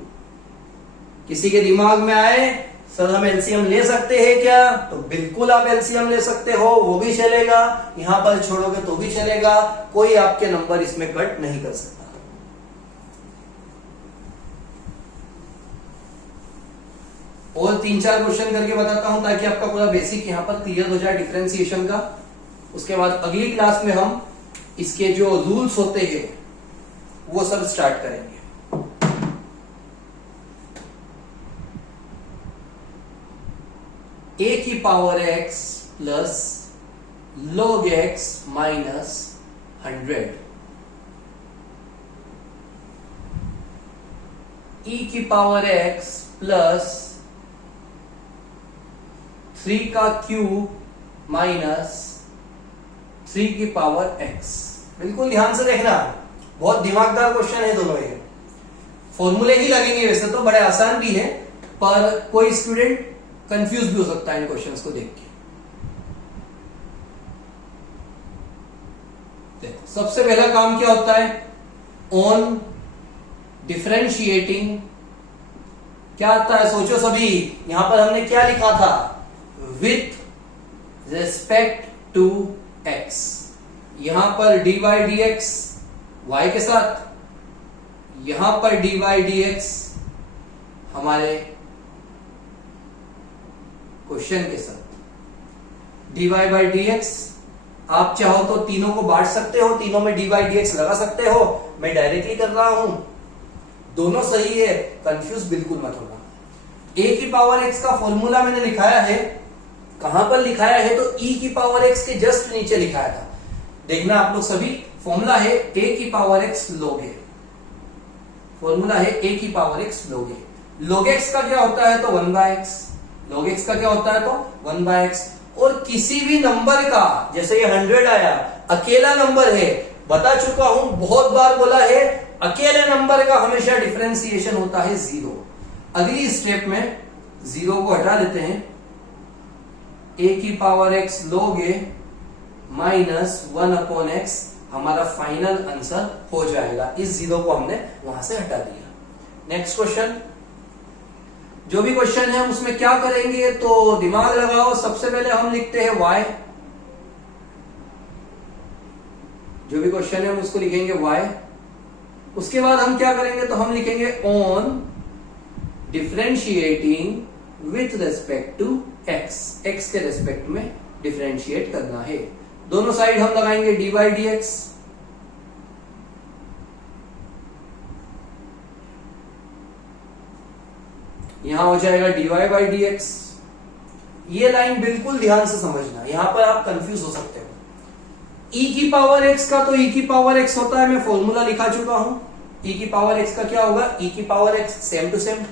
किसी के दिमाग में आए सर हम एलसीएम ले सकते हैं क्या, तो बिल्कुल आप एलसीएम ले सकते हो, वो भी चलेगा, यहां पर छोड़ोगे तो भी चलेगा, कोई आपके नंबर इसमें कट नहीं कर सकता। और 3-4 क्वेश्चन करके बताता हूं ताकि आपका पूरा बेसिक यहां पर क्लियर हो जाए डिफरेंशिएशन का। उसके बाद अगली क्लास में हम इसके जो रूल्स होते हैं वो सब स्टार्ट करेंगे। a की power x plus log x minus 100, e की पावर x प्लस 3 का क्यूब माइनस 3 की पावर x। बिल्कुल ध्यान से देखना, बहुत दिमागदार क्वेश्चन है दोनों ये। फॉर्मूले ही लगेंगे, वैसे तो बड़े आसान भी है, पर कोई स्टूडेंट कंफ्यूज भी हो सकता है इन क्वेश्चंस को देख के। देखो, सबसे पहला काम क्या होता है, ऑन डिफरेंशिएटिंग क्या आता है, सोचो सभी। यहां पर हमने क्या लिखा था, विथ रिस्पेक्ट टू x। यहां पर dy dx y के साथ, यहां पर dy dx हमारे क्वेश्चन के साथ। dy बाई dx आप चाहो तो तीनों को बांट सकते हो, तीनों में dy dx लगा सकते हो, मैं डायरेक्टली कर रहा हूं, दोनों सही है, कंफ्यूज बिल्कुल मत होना। a की पावर x का फॉर्मूला मैंने लिखाया है, कहां पर लिखाया है, तो e की पावर x के जस्ट नीचे लिखाया था, देखना आप लोग सभी। फॉर्मूला है a की power x log a, formula है a की power x log a। log x का क्या होता है, तो 1/x, log x का क्या होता है, तो 1/x। और किसी भी नंबर का, जैसे ये 100 आया, अकेला नंबर है, बता चुका हूं, बहुत बार बोला है, अकेले नंबर का हमेशा डिफरेंशिएशन होता है 0। अगली स्टेप में 0 को हटा देते हैं, a की power x log a minus 1/x हमारा फाइनल आंसर हो जाएगा। इस 0 को हमने वहां से हटा दिया। नेक्स्ट क्वेश्चन, जो भी क्वेश्चन है उसमें क्या करेंगे, तो दिमाग लगाओ। सबसे पहले हम लिखते हैं y, जो भी क्वेश्चन है हम उसको लिखेंगे y। उसके बाद हम क्या करेंगे, तो हम लिखेंगे on differentiating with respect to x, x के रेस्पेक्ट में डिफरेंशिएट करना है। दोनों साइड हम लगाएंगे dy dx, यहां हो जाएगा dy बाई dx। ये लाइन बिल्कुल ध्यान से समझना, यहां पर आप कंफ्यूज हो सकते हो। e की पावर x का, तो e की पावर x होता है, मैं फॉर्मूला लिखा चुका हूं, e की पावर x का क्या होगा, e की power x same to same.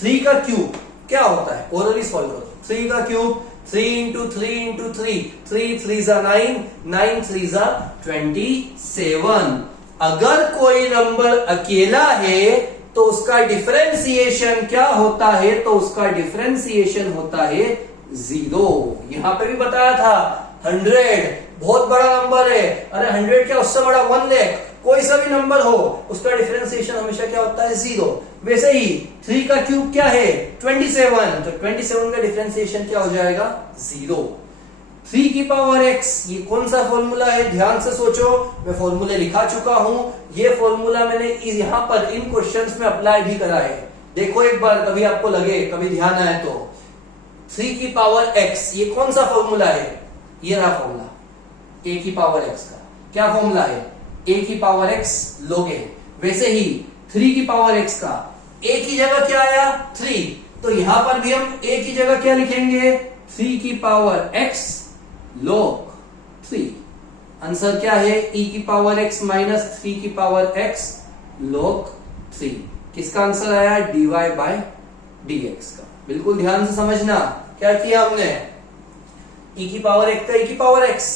3 का क्यूब क्या होता है, ओरली सॉल्व करो। 3 का क्यूब 3 इंटू 3 इंटू 3, 3 3 जा 9, 9 3 जा 27। अगर कोई नंबर अकेला है तो उसका डिफरेंशिएशन क्या होता है, तो उसका डिफरेंशिएशन होता है 0। यहां पे भी बताया था 100 बहुत बड़ा नंबर है, अरे 100 क्या उससे बड़ा 1 लाख, कोई सा भी नंबर हो उसका डिफरेंशिएशन हमेशा क्या होता है 0। वैसे ही 3 का क्यूब क्या है 27, तो 27 का डिफरेंशिएशन क्या हो जाएगा 0। 3 की पावर x, ये कौन सा फॉर्मूला है, ध्यान से सोचो, मैं फॉर्मूले लिखा चुका हूं, ये फॉर्मूला मैंने यहां पर इन क्वेश्चंस में अप्लाई भी करा है। देखो एक बार, कभी आपको लगे, कभी ध्यान आए तो 3 की पावर x, ये कौन सा फॉर्मूला है, ये रहा फॉर्मूला a की पावर x का। क्या फॉर्मूला है, a की पावर x लोगे। वैसे ही 3 की पावर x का a की जगह क्या आया 3, तो यहां पर भी हम a की जगह क्या लिखेंगे 3 की पावर x log 3। आंसर क्या है e की पावर x माइनस 3 की पावर x log 3। किसका आंसर आया dy बाय dx का। बिल्कुल ध्यान से समझना क्या किया हमने, e की पावर x का e की पावर x,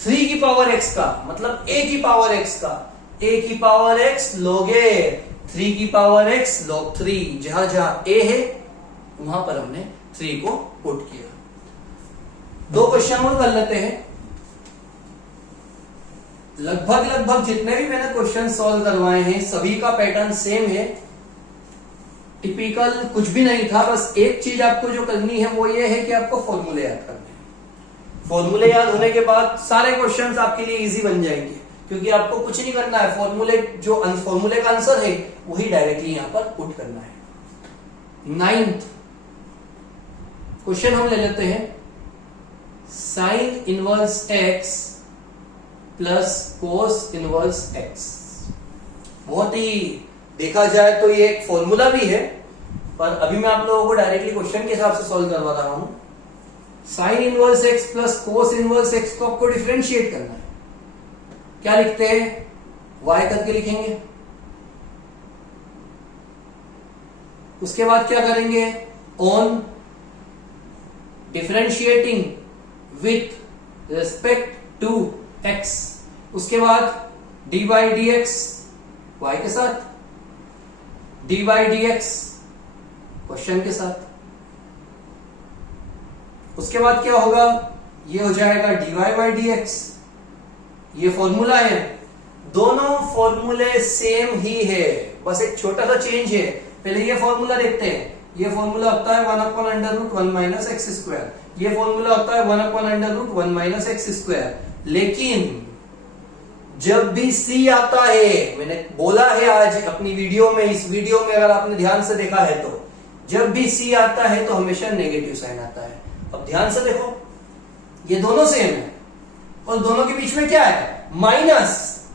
3 की पावर x का मतलब a की पावर x का, a की पावर x लोगे 3 की पावर x log 3। जहां जहां a है वहां पर हमने 3 को पुट किया। दो क्वेश्चन और कर लेते हैं। लगभग जितने भी मैंने क्वेश्चन सॉल्व करवाए हैं सभी का पैटर्न सेम है, टिपिकल कुछ भी नहीं था। बस एक चीज आपको जो करनी है वो ये है कि आपको फॉर्मूले याद करने हैं। फॉर्मूले याद होने के बाद सारे क्वेश्चंस आपके लिए इजी बन जाएंगे, क्योंकि आपको कुछ नहीं करना है, फॉर्मूले का आंसर है वही डायरेक्टली यहां पर पुट करना है। 9th क्वेश्चन हम ले लेते हैं, sine inverse x plus cos inverse x। बहुत ही देखा जाए तो ये एक फॉर्मूला भी है, पर अभी मैं आप लोगों को डायरेक्टली क्वेश्चन के हिसाब से सॉल्व करवा रहा हूं। Sine inverse x plus cos inverse x को आपको डिफरेंशिएट करना है। क्या लिखते हैं, y करके लिखेंगे, उसके बाद क्या करेंगे, on differentiating with respect to x, उसके बाद dy dx y के साथ, dy dx क्वेश्चन के साथ, उसके बाद क्या होगा, ये हो जाएगा dy by dx। ये फॉर्मूला है, दोनों फॉर्मूले सेम ही है, बस एक छोटा सा चेंज है। पहले ये फॉर्मूला देखते हैं, ये फॉर्मूला होता है 1/√1 माइनस एक्स स्क्वायर, ये फॉर्मूला होता है 1/√1 माइनस एक्स स्क्वायर। लेकिन जब भी c आता है, मैंने बोला है आज अपनी वीडियो में, इस वीडियो में अगर आपने ध्यान से देखा है तो, जब भी c आता है तो हमेशा नेगेटिव साइन आता है। अब ध्यान से देखो, ये दोनों सेम है और दोनों के बीच में क्या है माइनस,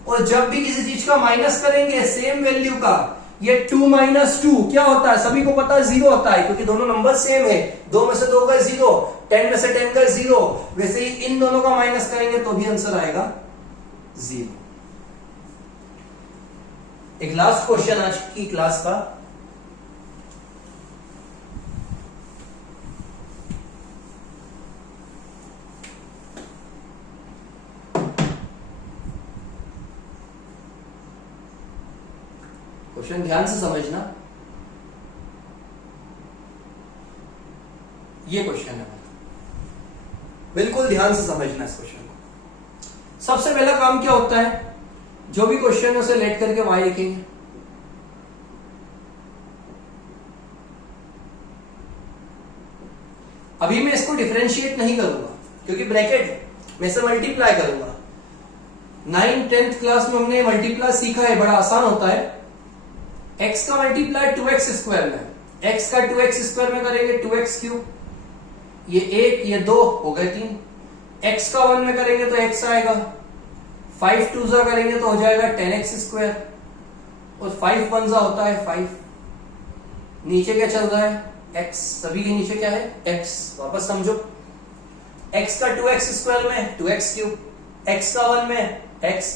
और जब भी किसी चीज का माइनस करेंगे सेम वैल्यू का, ये 2 माइनस 2 क्या होता है, सभी को पता है 0 होता है, क्योंकि दोनों नंबर सेम है। 2 में से 2 का 0, 10 में से 10 का 0। वैसे ही इन दोनों का माइनस करेंगे तो भी आंसर आएगा 0। एक लास्ट क्वेश्चन आज की क्लास का, क्वेश्चन ध्यान से समझना। ये क्वेश्चन है, बिल्कुल ध्यान से समझना इस क्वेश्चन को। सबसे पहला काम क्या होता है, जो भी क्वेश्चन है उसे लेट करके y लिखेंगे। अभी मैं इसको डिफरेंशिएट नहीं करूंगा क्योंकि ब्रैकेट है, मैं इसे मल्टीप्लाई करूंगा। 9th 10th क्लास में हमने मल्टीप्लाई सीखा है, बड़ा आसान होता है। x का मल्टीप्लाई 2x स्क्वायर में, x का 2x स्क्वायर में करेंगे 2x क्यूब, ये 1 ये 2 हो गए 3। x का 1 में करेंगे तो x आएगा, 5 2 जा करेंगे तो हो जाएगा 10x स्क्वायर, और 5 1 जा होता है 5। नीचे क्या चल रहा है x, सभी के नीचे क्या है x। वापस समझो, x का 2x स्क्वायर में 2x क्यूब, x का 1 में x,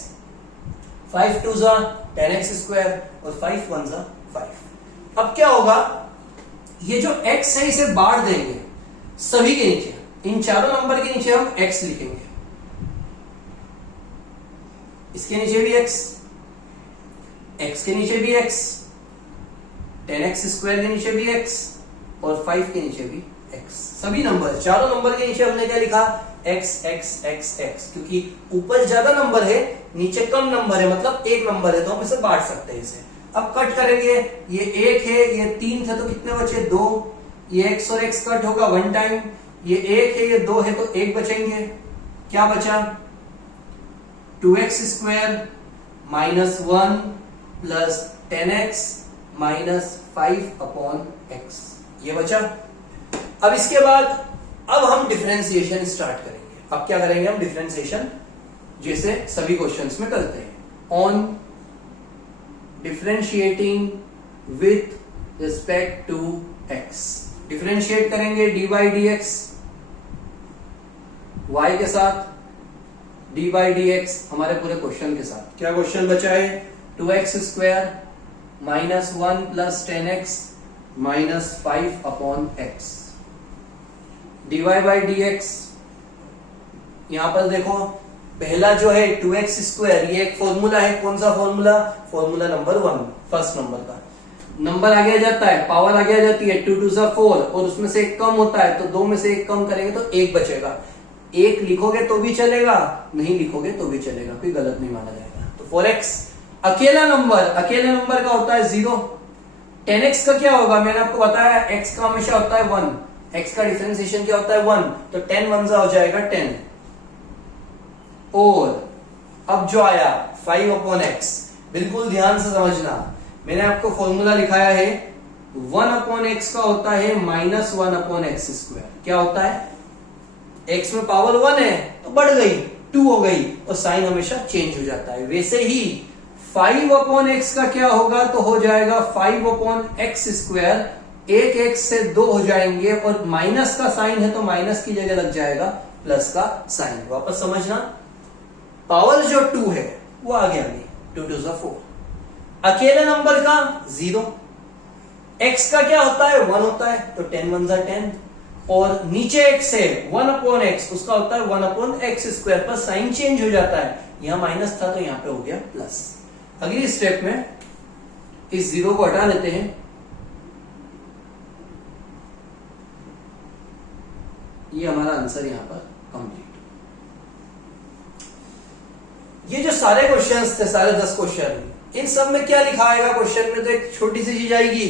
5 2 जा 10x स्क्वायर और 5 1 जा 5। अब क्या होगा, ये जो x है इसे बांट देंगे सभी के नीचे, इन चारों नंबर के नीचे हम x लिखेंगे, इसके नीचे भी x, x के नीचे भी x, 10x स्क्वायर के नीचे भी x और 5 के नीचे भी x। सभी नंबर, चारों नंबर के नीचे हमने क्या लिखा, x x x x, क्योंकि ऊपर ज्यादा नंबर है नीचे कम नंबर है, मतलब एक नंबर है, तो हम इसे बांट सकते हैं इसे। अब कट करेंगे, ये 1 है, ये 3 थे, तो कितने बचे, 2। ये x और x कट होगा 1 टाइम, ये 1 है, ये 2 है, तो 1 बचेंगे। क्या बचा, 2x square minus 1 plus 10x minus 5/x, ये बचा। अब इसके बाद अब हम डिफरेंशिएशन स्टार्ट करेंगे। अब क्या करेंगे हम, डिफरेंशिएशन जैसे सभी क्वेश्चंस में करते हैं। On differentiating with respect to x, differentiate करेंगे dy dx, y के साथ, dy dx हमारे पूरे क्वेश्चन के साथ। क्या क्वेश्चन बचा है, 2x square minus 1 plus 10x minus 5/x, dy by dx। यहां पर देखो पहला जो है 2x स्क्वायर, ये एक फॉर्मूला है, कौन सा formula, formula number 1, first number का। नंबर आगे आ जाता है, पावर आगे आ जाती है, 2 2 4, और उसमें से एक कम होता है, तो 2 में से एक कम करेंगे तो 1 बचेगा। 1 लिखोगे तो भी चलेगा, नहीं लिखोगे तो भी चलेगा, कोई गलत नहीं माना जाएगा। तो 4x अकेले नंबर का होता है 0। 10x का क्या होगा, मैंने आपको बताया x का हमेशा होता है 1, x का डिफरेंशिएशन क्या होता है 1, तो 10 1 हो जाएगा 10। और अब जो आया 5/x, बिल्कुल ध्यान से समझना, मैंने आपको फॉर्मूला लिखाया है, 1/x का होता है माइनस 1/x स्क्वायर। क्या होता है, x में पावर 1 है तो बढ़ गई, 2 हो गई, और साइन हमेशा चेंज हो जाता है। वैसे ही 5/x का क्या होगा, तो हो जाएगा 5/x स्क्वायर, एक x से 2 हो जाएंगे, और माइनस का साइन है तो माइनस की जगह लग जाएगा प्लस का साइन। वापस समझना, पावर जो 2 है वो आगे आ गई, 2 2 4, अकेले नंबर का 0, x का क्या होता है 1 होता है, तो 10 1 10, और नीचे x है 1/x, उसका होता है 1/x स्क्वायर, पर साइन चेंज हो जाता है, यहां माइनस था तो यहां पे हो गया प्लस। अगली स्टेप में इस 0 को हटा देते हैं, ये हमारा आंसर यहां पर कंप्लीट। ये जो सारे क्वेश्चंस थे, सारे 10 क्वेश्चन, इन सब में क्या लिखा आएगा क्वेश्चन में, तो एक छोटी सी चीज आएगी,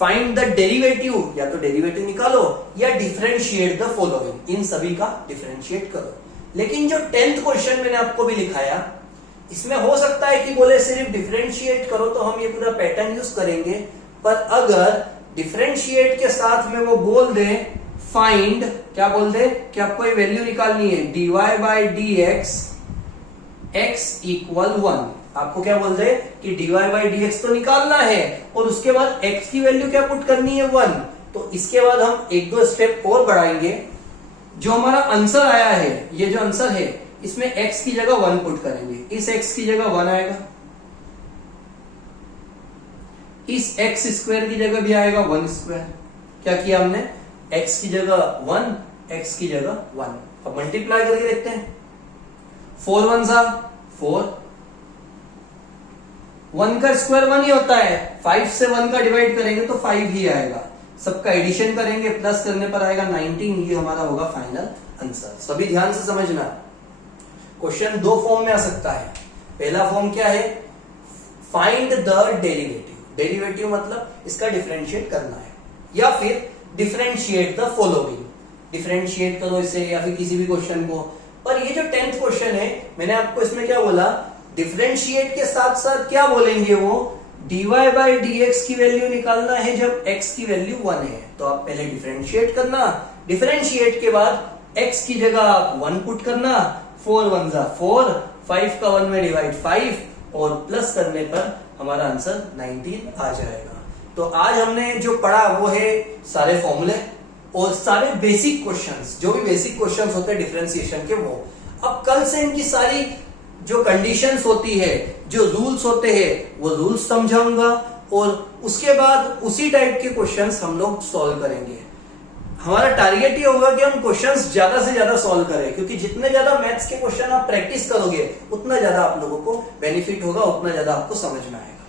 फाइंड द डेरिवेटिव, या तो डेरिवेटिव निकालो या डिफरेंशिएट द फॉलोइंग, इन सभी का डिफरेंशिएट करो। लेकिन जो 10th क्वेश्चन मैंने आपको भी लिखाया, इसमें हो सकता है कि बोले सिर्फ डिफरेंशिएट करो, तो हम ये पूरा पैटर्न यूज करेंगे, पर अगर डिफरेंशिएट के साथ में वो बोल दे फाइंड, क्या बोल दे कि आपको ये वैल्यू निकालनी है, dy by dx x equal 1, आपको क्या बोल दे कि dy बाई dx तो निकालना है, और उसके बाद x की वैल्यू क्या पुट करनी है 1। तो इसके बाद हम 1-2 स्टेप और बढ़ाएंगे, जो हमारा आंसर आया है, ये जो आंसर है, इसमें x की जगह 1 पुट करेंगे, इस x की जगह 1 आएगा, इस x स्क्वायर की जगह भी आएगा 1 स्क्वायर। क्या किया हमने, x की जगह 1, x की जगह 1। अब मल्टीप्लाई करके देखते हैं, 4 1 4, 1 का स्क्वायर 1 ही होता है, 5 से 1 का डिवाइड करेंगे तो 5 ही आएगा, सबका एडिशन करेंगे, प्लस करने पर आएगा 19, ये हमारा होगा फाइनल आंसर। सभी ध्यान से समझना, क्वेश्चन 2 फॉर्म में आ सकता है। पहला फॉर्म क्या है, फाइंड द डेरिवेटिव, डेरिवेटिव मतलब इसका डिफरेंशिएट करना है, या फिर डिफरेंशिएट द फॉलोइंग, डिफरेंशिएट करो इसे या फिर किसी भी क्वेश्चन को। पर ये जो 10th क्वेश्चन है, मैंने आपको इसमें क्या बोला, डिफरेंशिएट के साथ साथ क्या बोलेंगे वो, dy बाई dx की वैल्यू निकालना है जब x की वैल्यू 1 है, तो आप पहले डिफरेंशिएट करना, डिफरेंशिएट के बाद x की जगह आप 1 पुट करना, 4 1 4, 5 का 1 में डिवाइड 5, और प्लस करने पर हमारा आंसर 19 आ जाएगा। तो आज हमने जो पढ़ा वो है सारे फॉर्मूले और सारे बेसिक क्वेश्चंस, जो भी बेसिक क्वेश्चंस होते हैं डिफरेंशिएशन के, वो अब कल से इनकी सारी जो कंडीशंस होती है, जो रूल्स होते हैं, वो रूल्स समझाऊंगा, और उसके बाद उसी टाइप के क्वेश्चंस हम लोग सॉल्व करेंगे। हमारा टारगेट ये होगा कि हम क्वेश्चंस ज्यादा से ज्यादा सॉल्व करें, क्योंकि जितने ज्यादा मैथ्स के क्वेश्चन आप प्रैक्टिस करोगे, उतना ज्यादा आप लोगों को बेनिफिट होगा, उतना ज्यादा आपको समझ में आएगा।